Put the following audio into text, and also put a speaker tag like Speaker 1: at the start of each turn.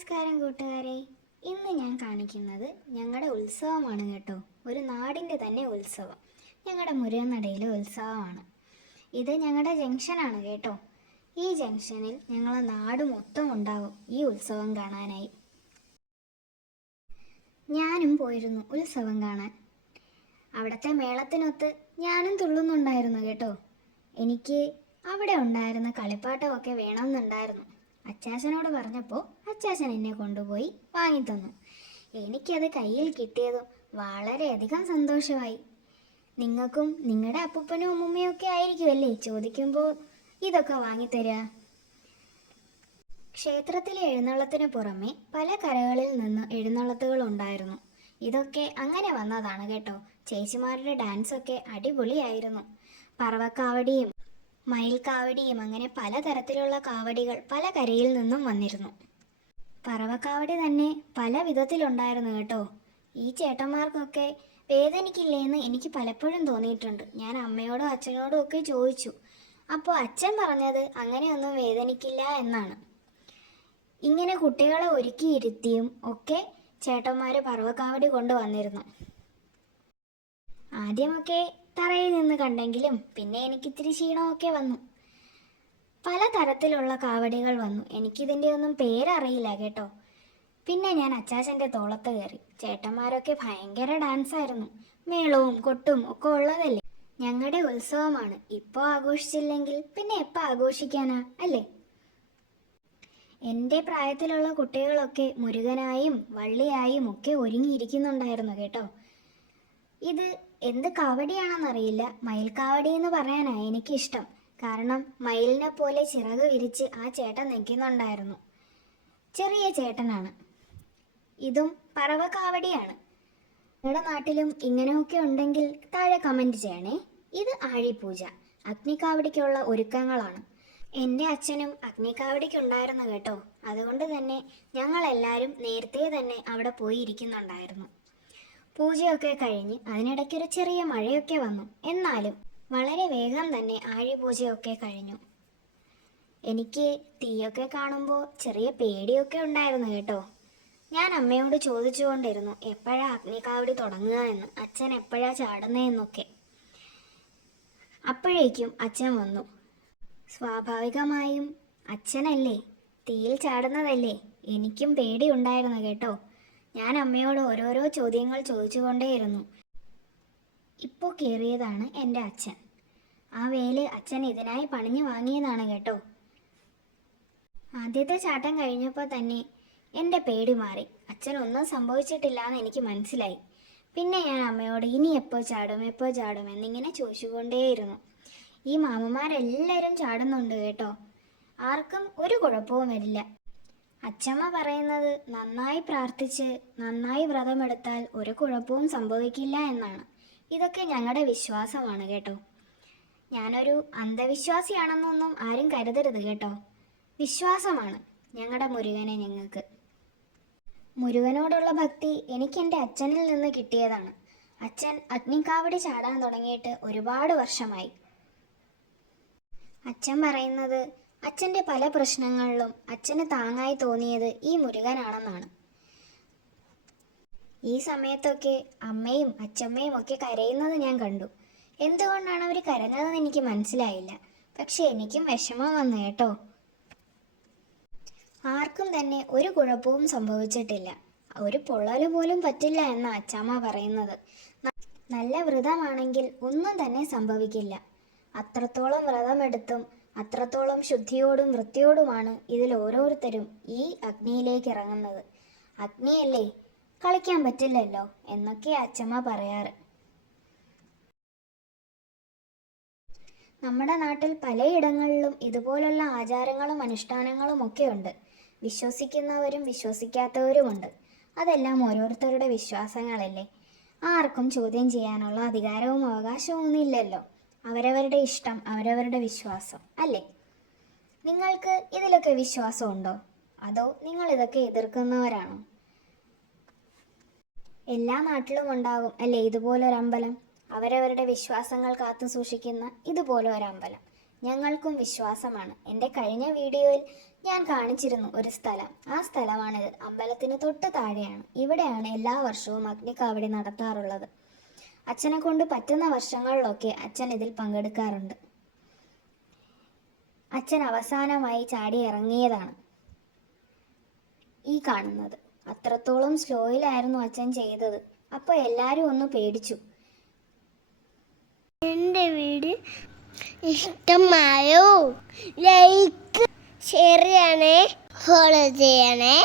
Speaker 1: നമസ്കാരം കൂട്ടുകാരെ. ഇന്ന് ഞാൻ കാണിക്കുന്നത് ഞങ്ങളുടെ ഉത്സവമാണ് കേട്ടോ. ഒരു നാടിന്റെ തന്നെ ഉത്സവം. ഞങ്ങളുടെ മുരുകനടയിലെ ഉത്സവമാണ്. ഇത് ഞങ്ങളുടെ ജംഗ്ഷനാണ് കേട്ടോ. ഈ ജംഗ്ഷനിൽ ഞങ്ങളെ നാട് മൊത്തം ഉണ്ടാവും ഈ ഉത്സവം കാണാനായി. ഞാനും പോയിരുന്നു ഉത്സവം കാണാൻ. അവിടുത്തെ മേളത്തിനൊത്ത് ഞാനും തുള്ളുന്നുണ്ടായിരുന്നു കേട്ടോ. എനിക്ക് അവിടെ ഉണ്ടായിരുന്ന കളിപ്പാട്ടമൊക്കെ വേണമെന്നുണ്ടായിരുന്നു. അച്ചാച്ചനോട് പറഞ്ഞപ്പോൾ അച്ചാച്ചൻ എന്നെ കൊണ്ടുപോയി വാങ്ങിത്തന്നു. എനിക്കത് കയ്യിൽ കിട്ടിയതും വളരെയധികം സന്തോഷമായി. നിങ്ങൾക്കും നിങ്ങളുടെ അപ്പൂപ്പനും അമ്മൂമ്മയും ഒക്കെ ആയിരിക്കുമല്ലേ ചോദിക്കുമ്പോൾ ഇതൊക്കെ വാങ്ങിത്തരിക ക്ഷേത്രത്തിലെ എഴുന്നള്ളത്തിന് പുറമെ പല കരകളിൽ നിന്ന് എഴുന്നള്ളത്തുകൾ ഉണ്ടായിരുന്നു. ഇതൊക്കെ അങ്ങനെ വന്നതാണ് കേട്ടോ. ചേച്ചിമാരുടെ ഡാൻസൊക്കെ അടിപൊളിയായിരുന്നു. പറവക്കാവടിയും മയിൽക്കാവടിയും അങ്ങനെ പലതരത്തിലുള്ള കാവടികൾ പല കരയിൽ നിന്നും വന്നിരുന്നു. പറവക്കാവടി തന്നെ പല വിധത്തിലുണ്ടായിരുന്നു കേട്ടോ. ഈ ചേട്ടന്മാർക്കൊക്കെ വേദനിക്കില്ലേന്ന് എനിക്ക് പലപ്പോഴും തോന്നിയിട്ടുണ്ട്. ഞാൻ അമ്മയോടും അച്ഛനോടും ഒക്കെ ചോദിച്ചു. അപ്പോൾ അച്ഛൻ പറഞ്ഞത് അങ്ങനെയൊന്നും വേദനിക്കില്ല എന്നാണ്. ഇങ്ങനെ കുട്ടികളെ ഒരുക്കിയിരുത്തിയും ഒക്കെ ചേട്ടന്മാർ പർവക്കാവടി കൊണ്ടുവന്നിരുന്നു. ആദ്യമൊക്കെ തറയിൽ നിന്ന് കണ്ടെങ്കിലും പിന്നെ എനിക്ക് ഇത്തിരി ക്ഷീണമൊക്കെ വന്നു. പല തരത്തിലുള്ള കാവടികൾ വന്നു. എനിക്കിതിന്റെ ഒന്നും പേരറിയില്ല കേട്ടോ. പിന്നെ ഞാൻ അച്ചാച്ചന്റെ തോളത്ത് കയറി. ചേട്ടന്മാരൊക്കെ ഭയങ്കര ഡാൻസായിരുന്നു. മേളവും കൊട്ടും ഒക്കെ ഉള്ളതല്ലേ? ഞങ്ങളുടെ ഉത്സവമാണ്. ഇപ്പോൾ ആഘോഷിച്ചില്ലെങ്കിൽ പിന്നെ എപ്പോൾ ആഘോഷിക്കാനാ അല്ലേ? എന്റെ പ്രായത്തിലുള്ള കുട്ടികളൊക്കെ മുരുകനായും വള്ളിയായും ഒക്കെ ഒരുങ്ങിയിരിക്കുന്നുണ്ടായിരുന്നു കേട്ടോ. ഇത് എന്ത് കാവടിയാണെന്നറിയില്ല. മയിൽക്കാവടി എന്ന് പറയാനാണ് എനിക്കിഷ്ടം. കാരണം മയിലിനെ പോലെ ചിറക് വിരിച്ച് ആ ചേട്ടൻ നിൽക്കുന്നുണ്ടായിരുന്നു. ചെറിയ ചേട്ടനാണ്. ഇതും പറവക്കാവടിയാണ് നിങ്ങളുടെ നാട്ടിലും ഇങ്ങനെയൊക്കെ ഉണ്ടെങ്കിൽ താഴെ കമന്റ് ചെയ്യണേ. ഇത് ആഴിപൂജ. അഗ്നിക്കാവടിക്കുള്ള ഒരുക്കങ്ങളാണ്. എന്റെ അച്ഛനും അഗ്നിക്കാവടിക്കുണ്ടായിരുന്നു കേട്ടോ. അതുകൊണ്ട് തന്നെ ഞങ്ങളെല്ലാവരും നേരത്തെ തന്നെ അവിടെ പോയി ഇരിക്കുന്നുണ്ടായിരുന്നു പൂജയൊക്കെ കഴിഞ്ഞ് അതിനിടയ്ക്ക് ഒരു ചെറിയ മഴയൊക്കെ വന്നു. എന്നാലും വളരെ വേഗം തന്നെ ആഴി പൂജയൊക്കെ കഴിഞ്ഞു. എനിക്ക് തീയൊക്കെ കാണുമ്പോൾ ചെറിയ പേടിയൊക്കെ ഉണ്ടായിരുന്നു കേട്ടോ. ഞാൻ അമ്മയോട് ചോദിച്ചുകൊണ്ടിരുന്നു എപ്പോഴാ അഗ്നികാവടി തുടങ്ങുക എന്ന്? അച്ഛൻ എപ്പോഴാ ചാടുന്നതെന്നൊക്കെ അപ്പോഴേക്കും അച്ഛൻ വന്നു. സ്വാഭാവികമായും അച്ഛനല്ലേ? തീയിൽ ചാടുന്നതല്ലേ? എനിക്കും പേടിയുണ്ടായിരുന്നു കേട്ടോ. ഞാൻ അമ്മയോട് ഓരോരോ ചോദ്യങ്ങൾ ചോദിച്ചുകൊണ്ടേയിരുന്നു. ഇപ്പോൾ കയറിയതാണ് എന്റെ അച്ഛൻ. ആ വേൽ അച്ഛൻ ഇതിനായി പണിഞ്ഞു വാങ്ങിയതാണ് കേട്ടോ. ആദ്യത്തെ ചാട്ടം കഴിഞ്ഞപ്പോൾ തന്നെ എന്റെ പേടി മാറി. അച്ഛൻ ഒന്നും സംഭവിച്ചിട്ടില്ല എന്ന് എനിക്ക് മനസ്സിലായി. പിന്നെ ഞാൻ അമ്മയോട് ഇനി എപ്പോൾ ചാടും എപ്പോൾ ചാടും എന്നിങ്ങനെ ചോദിച്ചുകൊണ്ടേയിരുന്നു. ഈ മാമന്മാരെല്ലാവരും ചാടുന്നുണ്ട് കേട്ടോ. ആർക്കും ഒരു കുഴപ്പവും വരില്ല. അച്ചമ്മ പറയുന്നത് നന്നായി പ്രാർത്ഥിച്ച് നന്നായി വ്രതമെടുത്താൽ ഒരു കുഴപ്പവും സംഭവിക്കില്ല എന്നാണ്. ഇതൊക്കെ ഞങ്ങളുടെ വിശ്വാസമാണ് കേട്ടോ. ഞാനൊരു അന്ധവിശ്വാസിയാണെന്നൊന്നും ആരും കരുതരുത് കേട്ടോ. വിശ്വാസമാണ് ഞങ്ങളുടെ മുരുകനെ ഞങ്ങൾക്ക്. മുരുകനോടുള്ള ഭക്തി എനിക്ക് എന്റെ അച്ഛനിൽ നിന്ന് കിട്ടിയതാണ്. അച്ഛൻ അഗ്നിക്കാവടി ചാടാൻ തുടങ്ങിയിട്ട് ഒരുപാട് വർഷമായി. അച്ഛൻ പറയുന്നത് അച്ഛന്റെ പല പ്രശ്നങ്ങളിലും അച്ഛന് താങ്ങായി തോന്നിയത് ഈ മുരുകനാണെന്നാണ്. ഈ സമയത്തൊക്കെ അമ്മയും അച്ഛമ്മയും ഒക്കെ കരയുന്നത് ഞാൻ കണ്ടു. എന്തുകൊണ്ടാണ് അവർ കരഞ്ഞതെന്ന് എനിക്ക് മനസ്സിലായില്ല. പക്ഷെ എനിക്കും വിഷമം വന്നു കേട്ടോ. ആർക്കും തന്നെ ഒരു കുഴപ്പവും സംഭവിച്ചിട്ടില്ല. ഒരു പൊള്ളൽ പോലും പറ്റില്ല എന്ന അച്ചാമ്മ പറയുന്നത്. നല്ല വ്രതമാണെങ്കിൽ ഒന്നും തന്നെ സംഭവിക്കില്ല. അത്രത്തോളം വ്രതമെടുത്തും അത്രത്തോളം ശുദ്ധിയോടും വൃത്തിയോടുമാണ് ഇതിൽ ഓരോരുത്തരും ഈ അഗ്നിയിലേക്ക് ഇറങ്ങുന്നത്. അഗ്നിയല്ലേ? കളിക്കാൻ പറ്റില്ലല്ലോ എന്നൊക്കെ അച്ഛമ്മ പറയാറ്. നമ്മുടെ നാട്ടിൽ പലയിടങ്ങളിലും ഇതുപോലുള്ള ആചാരങ്ങളും അനുഷ്ഠാനങ്ങളും ഒക്കെ ഉണ്ട് വിശ്വസിക്കുന്നവരും വിശ്വസിക്കാത്തവരുമുണ്ട്. അതെല്ലാം ഓരോരുത്തരുടെ വിശ്വാസങ്ങളല്ലേ? ആർക്കും ചോദ്യം ചെയ്യാനുള്ള അധികാരവും അവകാശവും ഒന്നുമില്ലല്ലോ അവരവരുടെ ഇഷ്ടം അവരവരുടെ വിശ്വാസം അല്ലേ? നിങ്ങൾക്ക് ഇതിലൊക്കെ വിശ്വാസം ഉണ്ടോ അതോ നിങ്ങൾ ഇതൊക്കെ എതിർക്കുന്നവരാണോ? എല്ലാ നാട്ടിലും ഉണ്ടാകും അല്ലേ? ഇതുപോലൊരു അമ്പലം. അവരവരുടെ വിശ്വാസങ്ങൾ കാത്തു സൂക്ഷിക്കുന്ന ഇതുപോലെ ഒരു അമ്പലം. ഞങ്ങൾക്കും വിശ്വാസമാണ്. എന്റെ കഴിഞ്ഞ വീഡിയോയിൽ ഞാൻ കാണിച്ചിരുന്നു ഒരു സ്ഥലം. ആ സ്ഥലമാണിത്. അമ്പലത്തിന് തൊട്ട് താഴെയാണ്. ഇവിടെയാണ് എല്ലാ വർഷവും അഗ്നിക്കാവടി നടത്താറുള്ളത്. അച്ഛനെ കൊണ്ട് പറ്റുന്ന വർഷങ്ങളിലൊക്കെ അച്ഛൻ ഇതിൽ പങ്കെടുക്കാറുണ്ട്. അച്ഛൻ അവസാനമായി ചാടി ഇറങ്ങിയതാണ് ഈ കാണുന്നത്. അത്രത്തോളം സ്ലോയിലായിരുന്നു അച്ഛൻ ചെയ്തത്. അപ്പോൾ എല്ലാരും ഒന്ന് പേടിച്ചു.
Speaker 2: എന്റെ വീട് ഇഷ്ടമായോ? ലൈക്ക് ഷെയർ ചെയ്യണേ ഫോളോ ചെയ്യണേ?